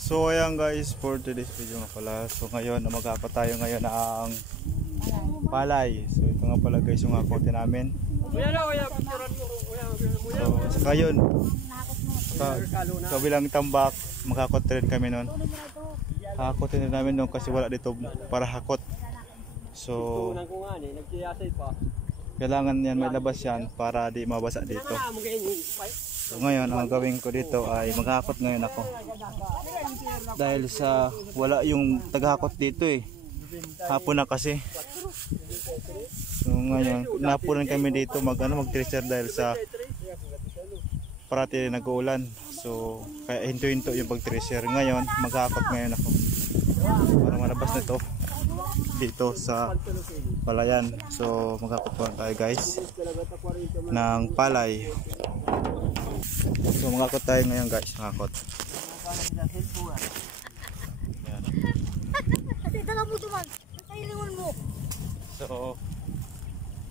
So ayan guys, for today's video nga pala. So ngayon, mag-aakot tayo ngayon ng palay. So ito nga pala guys yung akotin namin. So saka yun, sa kabilang tambak, makakot rin kami nun. Hakotin rin namin nun kasi wala dito para hakot. So kailangan yan may labas yan para di mabasa dito. So ngayon ang gawin ko dito ay maghakot ngayon ako. Dahil sa wala yung taghakot dito eh. Hapon na kasi. So ngayon napunan kami dito mag-treasure dahil sa parati nag-uulan. So kaya hinto-hinto yung pag-treasure. Ngayon maghakot ngayon ako. Para malabas na to dito sa palayan. So maghakot po tayo guys ng palay. So maghakot tayo ngayon guys, maghakot. Kasi dala mo duman, kailangan mo. So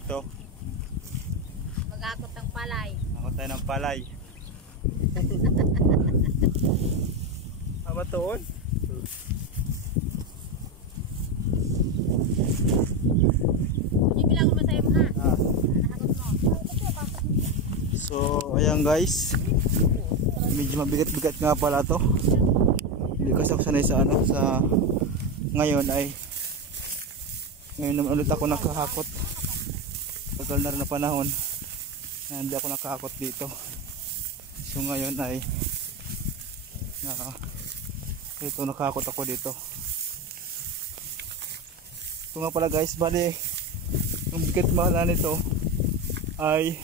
ito maghakot ng palay. maghakot tayo ng palay. Haba toon? Ibilang mo sa'yo ha. Nahakot mo. So ayan guys, medyo mabigat-bigat nga pala to. Hindi kasi ako sanay sa sa ngayon naman ulit ako nakahakot. Tagal na rin na panahon na hindi ako nakahakot dito. So ngayon ito nakahakot ako dito. Ito nga pala guys, bali yung bigat mahal nito ay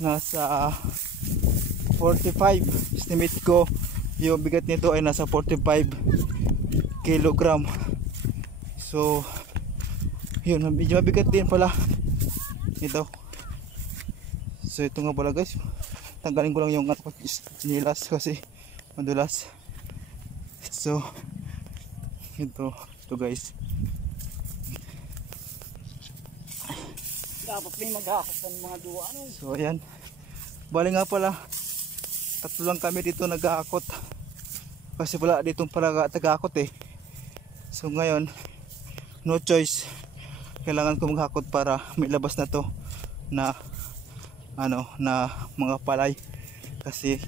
nasa 45. Estimate ko yung bigat nito ay nasa 45 kilogram. So yun, medyo mabigat din pala ito. So ito nga pala guys, tanggalin ko lang yung sinilas kasi madulas. So ito guys, dapat may maghakot ng mga duwa. so ayan, bali nga pala tatlo lang kami dito naghahakot kasi wala ditong pala tagahakot eh. So ngayon no choice, kailangan ko maghakot para may labas na to na na mga palay kasi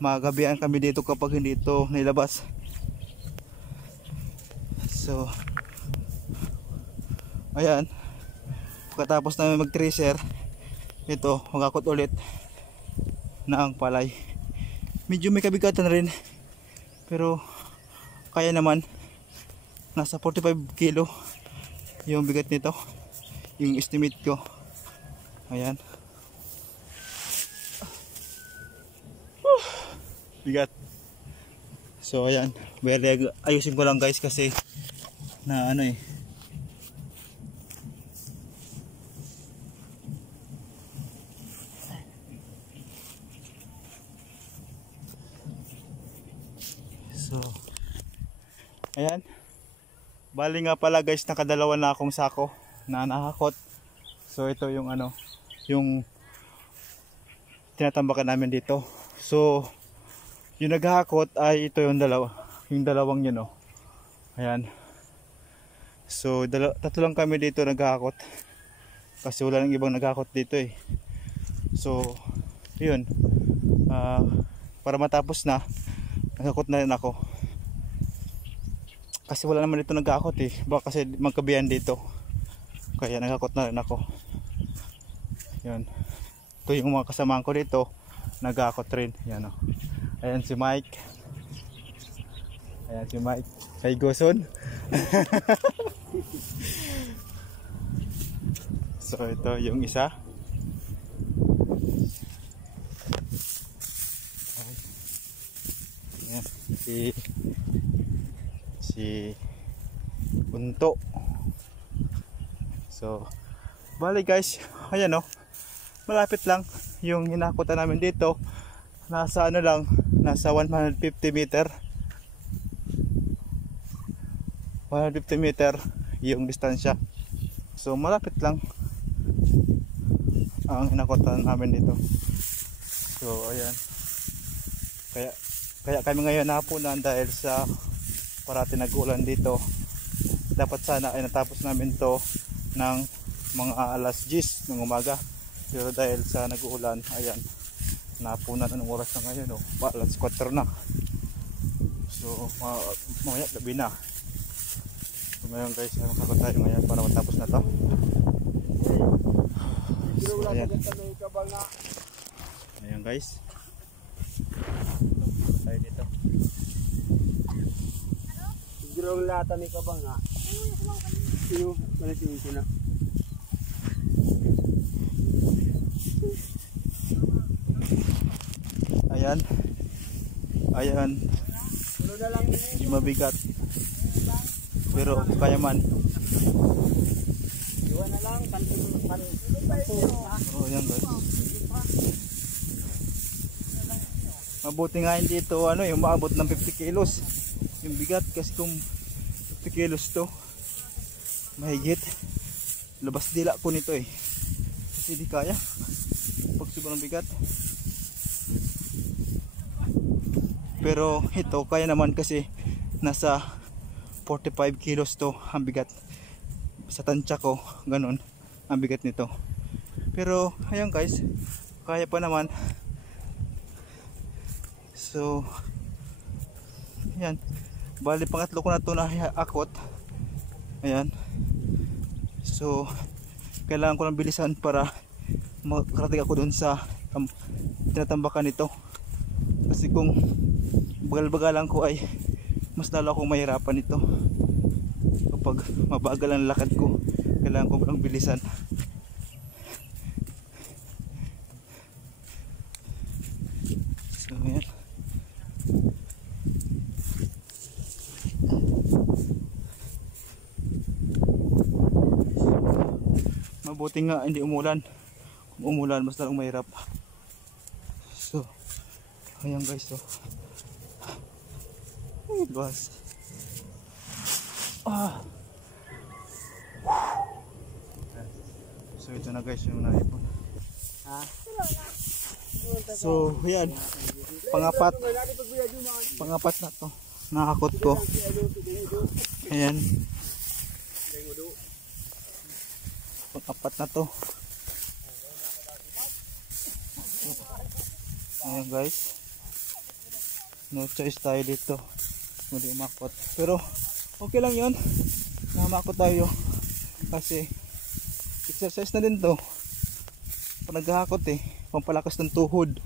magabihan kami dito kapag hindi ito nilabas. So ayan, pagkatapos namin mag-tracer ito, maghakot ulit na ang palay. Medyo may kabigatan rin pero kaya naman. Nasa 45 kilo yung bigat nito, yung estimate ko. Ayan, bigat. So ayan, ayusin ko lang guys kasi na so ayan, bali nga pala guys, nakadalawa na akong sako na nahakot. So ito yung yung tinatambakan namin dito. So yung naghahakot ay ito yung dalawang yun ayan. So tatlo lang kami dito naghahakot kasi wala nang ibang naghahakot dito eh. So yun, para matapos na, naghakot na rin ako kasi wala naman dito naghakot eh, baka kasi magkabihan dito kaya naghakot na rin ako. Yun, ito yung mga kasamahan ko dito naghakot rin. Yan ayan si Mike, kay Goson. So ito yung isa. Ayan, si Bunto. So bali guys, ayan malapit lang yung hinakutan namin dito. Nasa nasa 150 meter yung distansya. So malapit lang ang hinakutan namin dito. So ayan, kaya Kaya kami ngayon napunan dahil sa parati nag-ulan dito. Dapat sana ay natapos namin to ng mga alas 10 ng umaga. Pero dahil sa nag-ulan, ayan, napunan. Anong oras na ngayon? Oh? Alas 4 na. So mamaya gabi na. So ngayon guys, makakot tayo ngayon para matapos na to. So ayan. Ayan guys. Tayo dito. Siguro lata ni ka ba nga? Iyo, mana si na. Ayan. Ayan. Tulo na lang ni. Hindi mabigat. Pero kaya man. Iwan na lang pan. Oh, ayan guys. Mabuti nga hindi ito ano, yung maabot ng 50 kilos. Yung bigat kasi kung 50 kilos to, mahigit. Labas dila ko nito eh. Kasi di kaya pag sobrang bigat. Pero ito kaya naman kasi nasa 45 kilos to ang bigat. Sa tansya ko, ganun ang bigat nito. Pero ayan guys, kaya pa naman. So ayan, bali pangatlo ko na ito na akot. Ayan. So kailangan ko ng bilisan para makarating ako dun sa tinatambakan nito. Kasi kung bagal-bagalan ko ay mas lalo akong mahirapan ito. Kapag mabagal ang lakad ko, kailangan ko ng bilisan. So ayan. Mabuti nga hindi umulan. Kung umulan mas lalong mahirap. So ayan guys, so bas. So ito na guys yung naipon. So ayan, pangapat na to, nakakot ko. Ayan, pangapat na to. Ayan guys, no choice tayo dito, muli umakot. Pero okay lang yun, namakot tayo kasi exercise na din to. Pag naghahakot eh, pampalakas ng tuhod.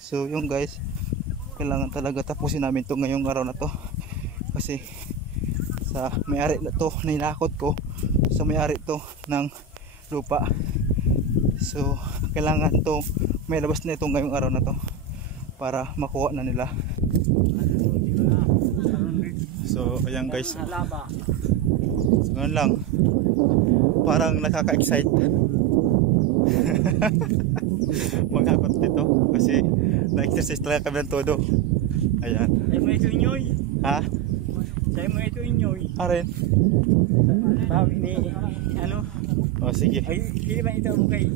So yung guys, kailangan talaga tapusin namin to ngayong araw na to. Kasi sa may-ari na to na hinakot ko, sa may-ari to ng lupa. So kailangan to may labas na ito ngayong araw na to para makuha na nila. So ayan guys, so ganun lang, parang nakaka-excite maghakot dito kasi na-exercise talaga kami ng todo. Ayan. Ay mo ito inyoy. Ha? Ay mo ito inyoy. Arin? Bawi ni ano? O sige. Ay hindi ba ito mo kay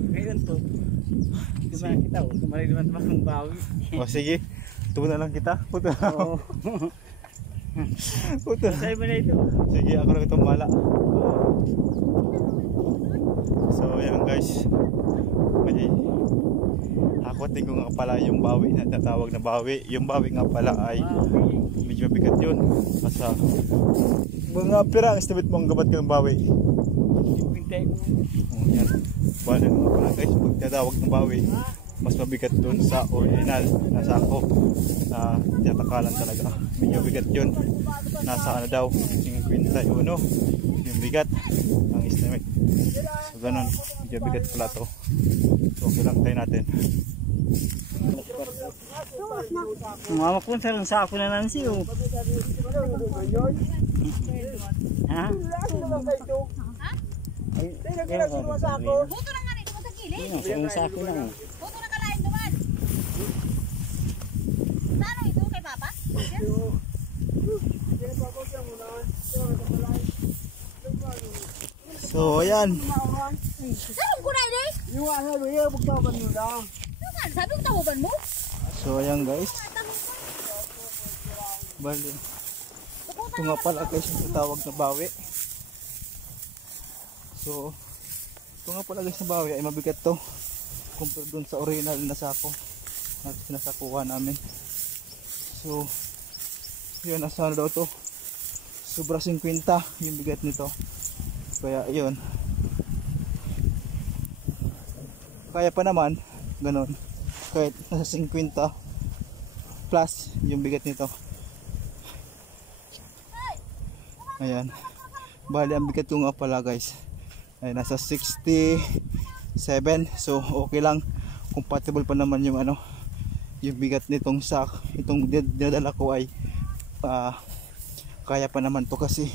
to? Diba kita o, tumalay naman ng bawi. O sige, tuwa na lang kita. Puto na ako. Puto na. Sa'yo mo na ito. Sige, ako lang itong bala. So ayan guys, may hakotin ko nga pala yung bawi na natawag na bawi. Yung bawi nga pala ay medyo mabigat yun. Asa mga pirang estimate mo ang gabat ka ng bawi. Yan, bala nga pala guys, pag natawag ng bawi mas mabigat dun sa original na sako na tiyatakalan talaga. Medyo bigat yun, nasa ano daw yung 21 yung bigat ang estimate. So ganun, medyo bigat pala to. So okay lang tayo natin. Mama po sa sako na lang siyo. Ha? Buto na nga rin mo sa kilid. Ang sako na. Buto na kalain duman. Saan ito kay Papa? So ayan, Saan ko na ini? Yung ano, yung bugtaban mo na. Sabi ko tawagan mo? So ayan guys, bali ito nga pala guys yung tawag na bawi. So ito nga pala guys na bawi ay mabigat to kumpara dun sa original na sako na pinasakuha namin. So yun, asa daw to, sobra 50 yung bigat nito, kaya yun, kaya pa naman ganun kahit nasa 50 plus yung bigat nito. Ayan, bali ang bigat ko nga pala guys ay nasa 67, so okay lang, compatible pa naman yung ano, yung bigat nitong sak, itong dinadala ko ay kaya pa naman to, kasi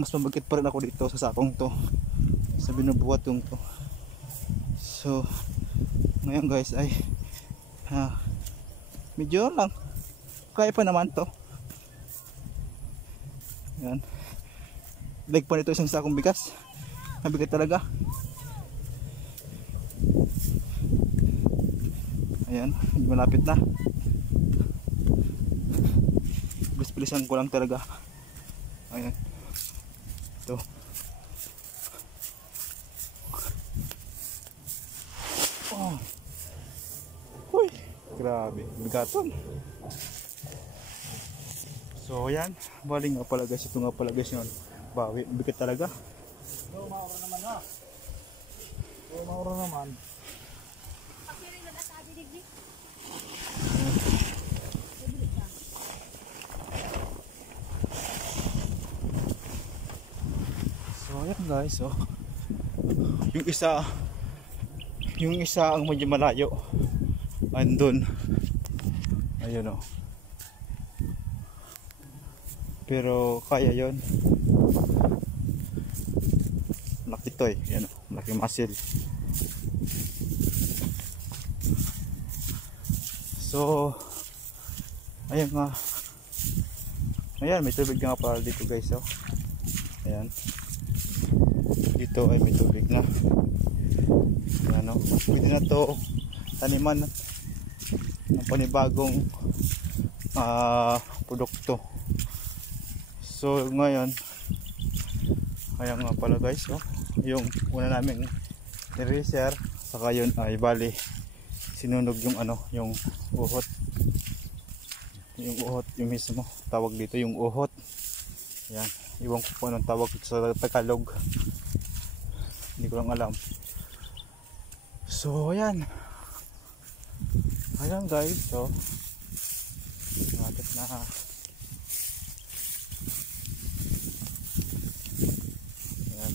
mas mabigat pa rin ako dito sa sakong to, sa binubuhat yung to. So ngayon guys ay medyo lang kaya pa naman to. Yan, leg pa nito isang sakong bigas, mabigat talaga. Ayan, malapit na, bilis-bilisan ko lang talaga. Ayan, ito. Oh. Uy, grabe, bigaton. So yan, bali nga pala guys, ito nga pala guys yun, bawi, bigat talaga. So maura naman ha. So maura naman. So ayan guys, so yung isa ang medyo malayo andun, ayun o, pero kaya yon, malaki to eh, yan o, malaki muscle. So ayan nga, ayan may tubig nga pala dito guys, so ayan, dito ay may tubig na. Ano, pwede na to taniman ng panibagong produkto. So ngayon, ayan nga pala guys, oh, yung una naming nireser, saka yun ay bali sinunog yung ano, yung uhot, yung mismo tawag dito, yung uhot. Ayan, iwan ko po anong tawag sa Tagalog, hindi ko lang alam. So ayan, ayan guys, so malapit na. Ayan,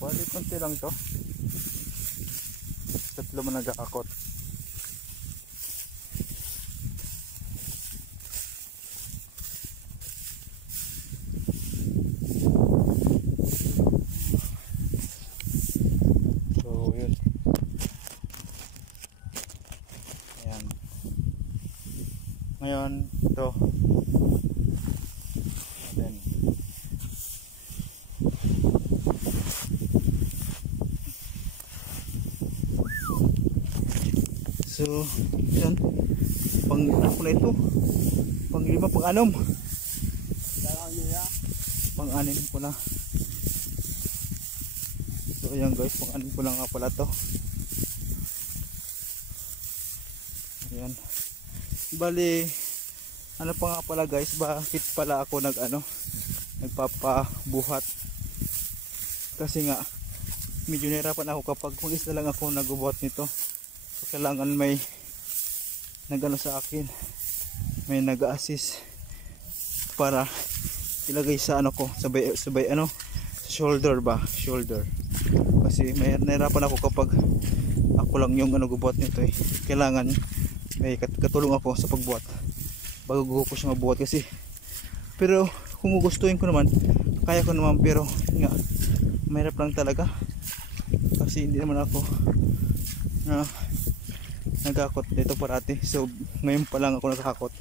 bali konti lang to, tatlo mo nag-aakot. Ngayon ito then so yan, pang ako na ito, pang 5, pang 6, pang 6 ko na. So ayan guys, pang 6 ko na nga pala to. Ayan, bali ano pa nga pala guys, bakit pala ako nagpapabuhat, kasi nga medyo nahirapan ako kapag kung isa lang ako nagbubuhat nito. So kailangan may nagano sa akin, may nag-assist para ilagay sa ano ko, sabay ano, sa shoulder ba, shoulder, kasi may nahirapan ako kapag ako lang yung gubuhat nito eh. Kailangan may katulong ako sa pagbuhat bago ko siya mabuhat, kasi pero kung gugustuhin ko naman kaya ko naman, pero nga mahirap lang talaga kasi hindi naman ako nagakot dito parati. So ngayon pa lang ako nagakot,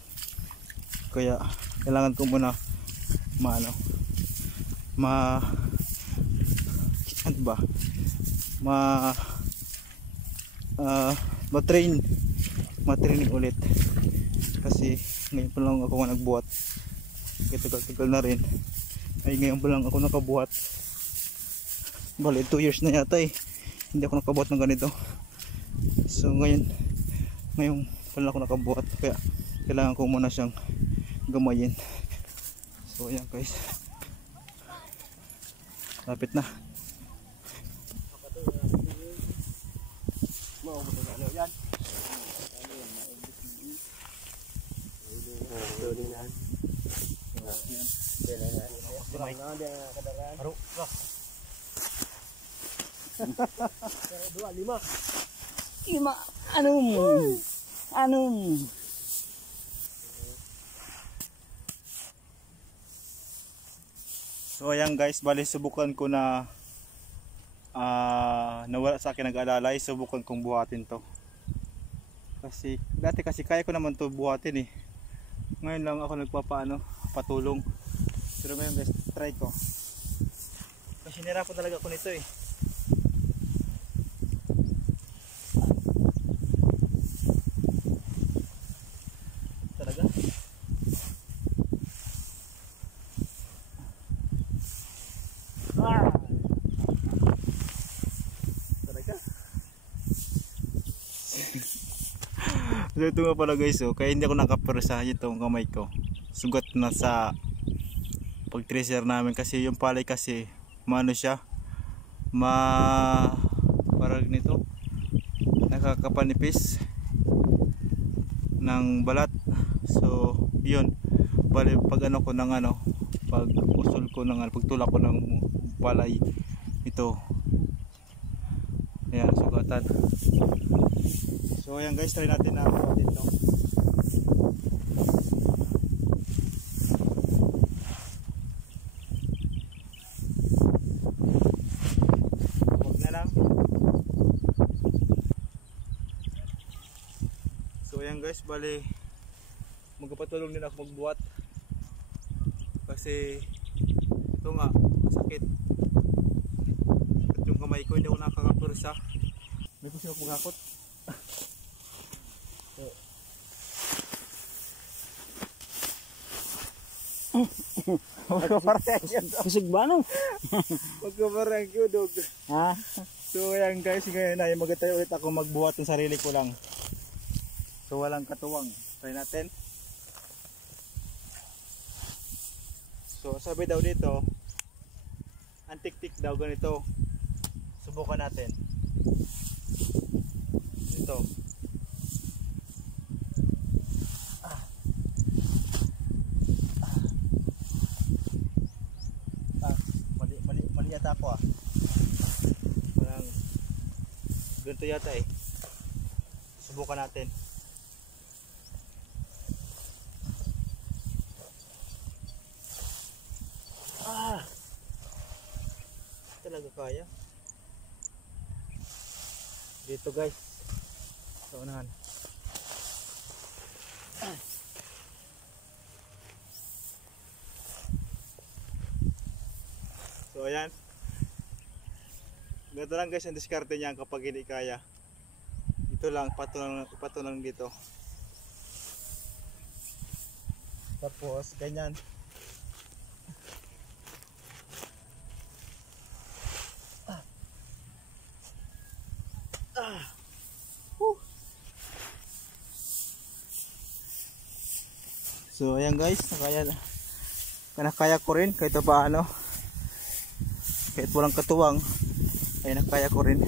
kaya kailangan ko muna ma-train matraining ulit. Kasi ngayon pa lang ako nagbuhat. Kaya tagal-tagal na rin. Ay ngayon pa lang ako nakabuhat. Bali 2 years na yata eh. Hindi ako nakabuhat ng ganito. So ngayon pa lang ako nakabuhat. Kaya kailangan ko muna siyang gamayin. So ayan guys. Lapit na. Lima. Anong? So ayan guys, bali subukan ko na nawala sa akin nag-alalay, subukan kong buhatin to. Kasi dati kaya ko naman to buhatin eh. Ngayon lang ako patulong. Pero ngayon guys, try ko. Kasi nirapan talaga ako nito eh. Talaga? Talaga? So ito nga pala guys, oh, kaya hindi ako nakapersa itong kamay ko. Sugat na sa pag-tracer namin kasi yung palay kasi maano siya, parang nito nakakapanipis ng balat. So yun, bali pag pag usol ko pagtulak ko ng palay ito, ayan, sugatan. So ayan guys, try natin na dito. Huwag na lang. So ayan guys, bali magpapatulong din ako magbuhat. Kasi ito nga, masakit. At yung kamay ko hindi ako nakakapursa. May gusto ako maghakot. Kusog ba no? Magkabarang yun, Ha? so ayan guys, ngayon ay mag-try ulit ako magbuhat ng sarili ko lang. So walang katuwang. Try natin. So sabi daw dito, ang tik-tik daw ganito. Subukan natin. Ito. Mali yata ako ah. Parang ganito yata eh. Subukan natin. Talaga kaya. Dito guys. Sa unahan. So ayan. Ganito lang guys ang diskarte niya kapag hindi kaya. Ito lang, patulang dito. Tapos ganyan. So ayan guys, nakaya ko rin kahit paano. Kahit walang katuwang ay nakaya ko rin.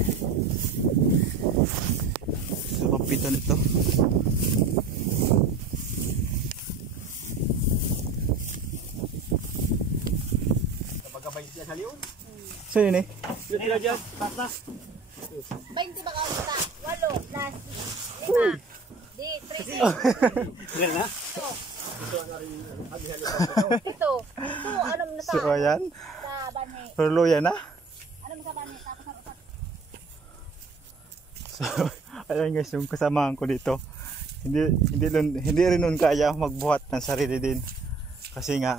So kapito nito. Kapagabay siya sa liyon. So yun eh. Sila dyan, tata. 20 ba ka usta? 8 plus 5. Di, 13. Ilan na? Ito, ano mo na sa So ayan. sa banhe? Perlo yan ah. Ano mo sa banhe? Tapos ang upat. So ayan guys, yung kasamahan ko dito. Hindi rin nun kaya magbuhat ng sarili din. Kasi nga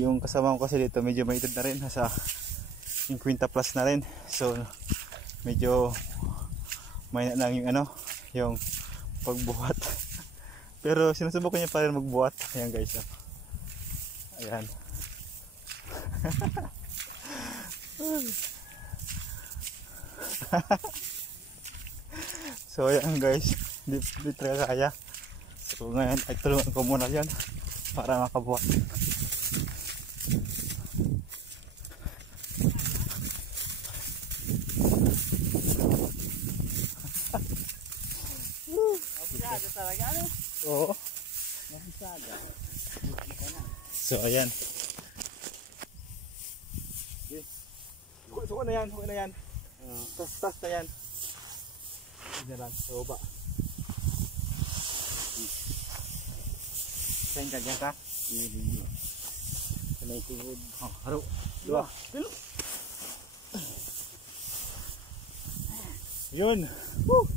yung kasama ko kasi dito medyo may edad na rin, nasa 50 plus na rin. So medyo may na lang yung yung pagbuhat. Pero sinusubukan niya pa rin magbuhat. Ayan guys. Oh. Ayan. So ayan guys, hindi talaga kaya. So ngayon ay tulungan ko muna yan para makabuhat. Mabisado talaga ano? Oo. Mabisado. So ayan. Okay. Suko na yan, suko na yan. Tas na yan. Hindi lang, so ba. Saan ka dyan ka? Hindi. Sa may tuhod. Oh, haro. Dua. Yun. Woo!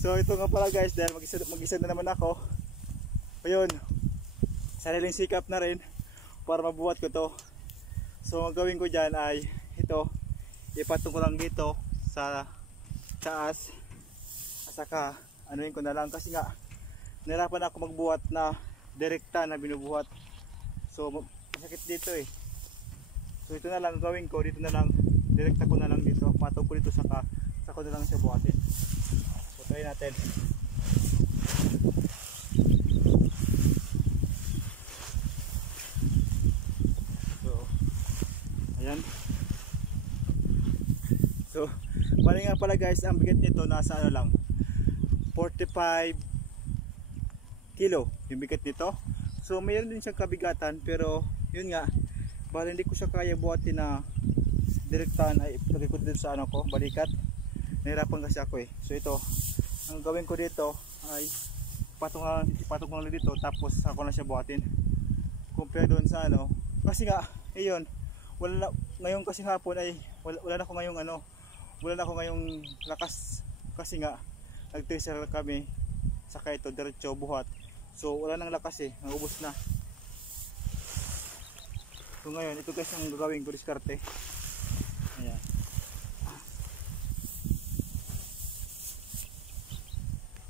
So ito nga pala guys, dahil mag-isa na naman ako. Ayun. Sariling sikap na rin para mabuhat ko to. So ang gawin ko dyan ay ito, ipatong ko lang dito sa taas. Saka anuin ko na lang kasi nga nahirapan ako magbuhat na direkta na binubuhat. So masakit dito eh. So ito na lang gawin ko, dito na lang, direkta ko na lang dito, patong ko dito saka ko na lang siya buhatin. So try natin. So ayan. So bali nga pala guys, ang bigat nito nasa ano lang 45 kilo yung bigat nito. So mayroon din siyang kabigatan, pero yun nga, bali hindi ko siya kaya buhatin na direktaan. Ay lagay ko dito sa ano ko, balikat. Nahirapan kasi ako eh. So ito, ang gawin ko dito ay ipatong ko lang dito, tapos ako na siya buhatin. Compare doon sa ano, kasi nga ayun, wala na, ngayon kasi hapon ay wala na ako ngayong ano, wala na ako ngayong lakas kasi nga nag-tracer kami, saka ito diretso buhat. So wala nang lakas eh, naubos na. So ngayon, ito guys ang gagawin ko, diskarte. Ayan.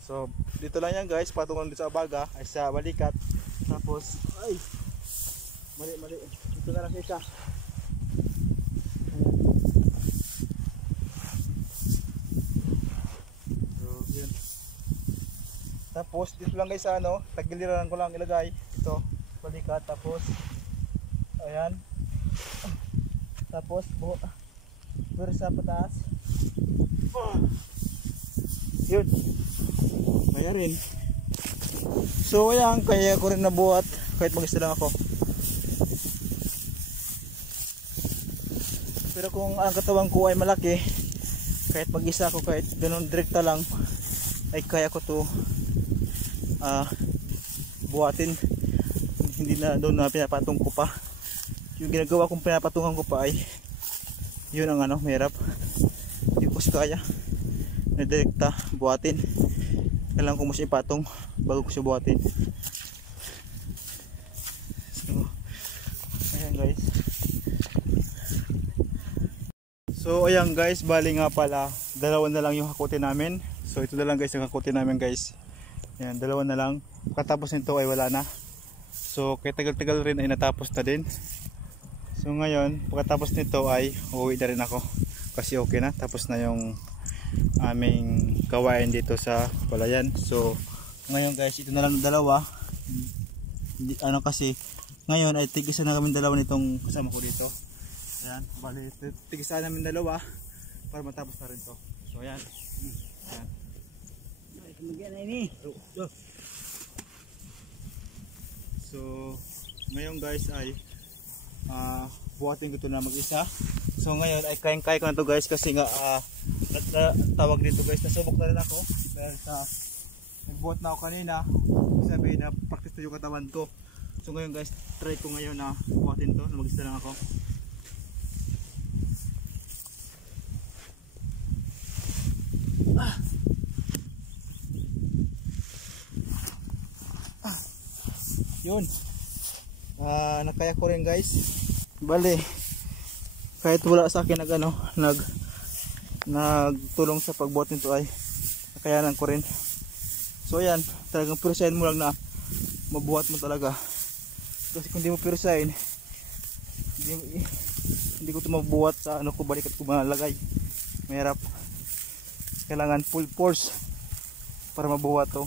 So dito lang yan guys, patungan dito sa baga, ay sa balikat. Tapos, ay, mali, ito na lang isa. Tapos dito lang guys sa ano, tagiliran ko lang ilagay ito, balikat, tapos ayan. Tapos sa pataas. Yun. Kaya rin. So ayan, kaya ko rin nabuhat kahit mag-isa lang ako. Pero kung ang katawan ko ay malaki, kahit mag-isa ako, kahit ganun direkta lang, ay kaya ko to buhatin. Hindi na doon na pinapatong ko pa. Yung ginagawa kong pinapatungan ko pa ay yun ang ano, mahirap. Hindi ko kaya na direkta buhatin. Kailangan ko mas ipatong bago ko siya buhatin. So ayan guys. So ayan guys, bali nga pala dalawa na lang yung hakutin namin. So ito na lang guys yung hakutin namin guys. Yan, dalawa na lang. Katapos nito ay wala na. So kaya tagal-tagal rin ay natapos na din. So ngayon, pagkatapos nito ay uuwi na rin ako. Kasi okay na, tapos na yung aming gawain dito sa palayan. So ngayon guys, ito na lang dalawa. Ano kasi, ngayon ay tigisa na kami dalawa nitong kasama ko dito. Ayan, bali tigisa namin dalawa para matapos na rin to. So ayan. Ayan. So ngayon guys ay buhatin ko ito na mag-isa. So ngayon ay kayang-kaya ko na to guys, kasi nga tawag dito guys, nasubok na rin ako dahil sa nagbuhat na ako kanina. Sabi na practice na yung katawan ko. So ngayon guys, try ko ngayon na buhatin to na mag-isa lang ako. Yun, nakaya ko rin guys. Bale, kahit wala sa akin nagtulong sa pagbuhat nito ay nakayanan ko rin. So ayan, talagang pirusahin mo lang na mabuhat mo talaga. Kasi kung di mo pirusahin, hindi ko ito mabuhat sa ano ko, balikat ko malagay. Mahirap. Kailangan full force para mabuhat to.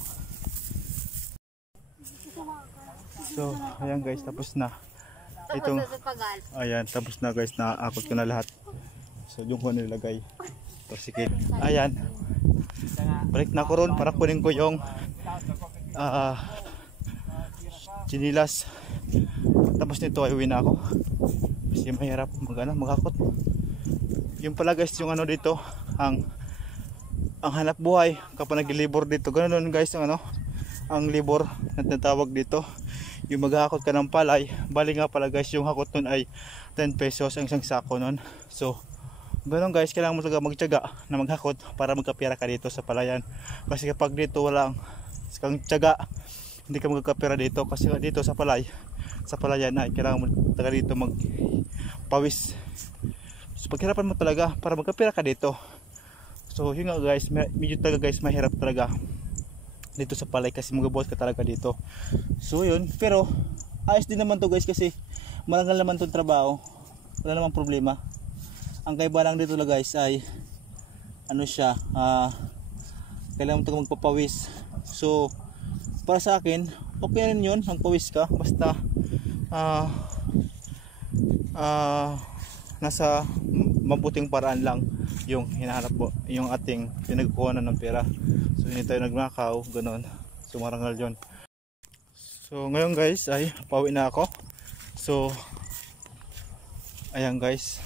So ayan guys, tapos na. Itong, ayan, tapos na guys, naakot ko na lahat. So yung ko nilagay. Torsikit. Ayan. Balik na ako ron para kunin ko yung chinilas. Tapos nito ay uwi na ako. Kasi mahirap magakot. Yung pala guys, yung ano dito, ang hanap buhay kapag nag-libor dito. Ganoon guys ang ang libor na tinatawag dito. Yung maghahakot ka ng palay, bali nga pala guys, yung hakot nun ay 10 pesos ang isang sako nun. So ganun guys, kailangan mo talaga magtiyaga na maghakot para magkapira ka dito sa palayan. Kasi kapag dito walang kang tiyaga, hindi ka magkapira dito. Kasi dito sa palayan ay kailangan mo talaga dito magpawis. So paghirapan mo talaga para magkapira ka dito. So yun nga guys, medyo talaga guys, mahirap talaga dito sa palay kasi magbubuhat ka talaga dito. So yun, pero ayos din naman to guys kasi marangal naman tong trabaho, wala namang problema. Ang kaiba lang dito lang guys ay ano siya, kailangan mo talaga magpapawis. So para sa akin okay rin yun, magpawis ka basta nasa mabuting paraan lang yung hinahanap mo, yung ating pinagkukuhanan ng pera. So hindi tayo nagnakaw, ganoon. So marangal yun. So ngayon guys ay pauwi na ako. So ayan guys,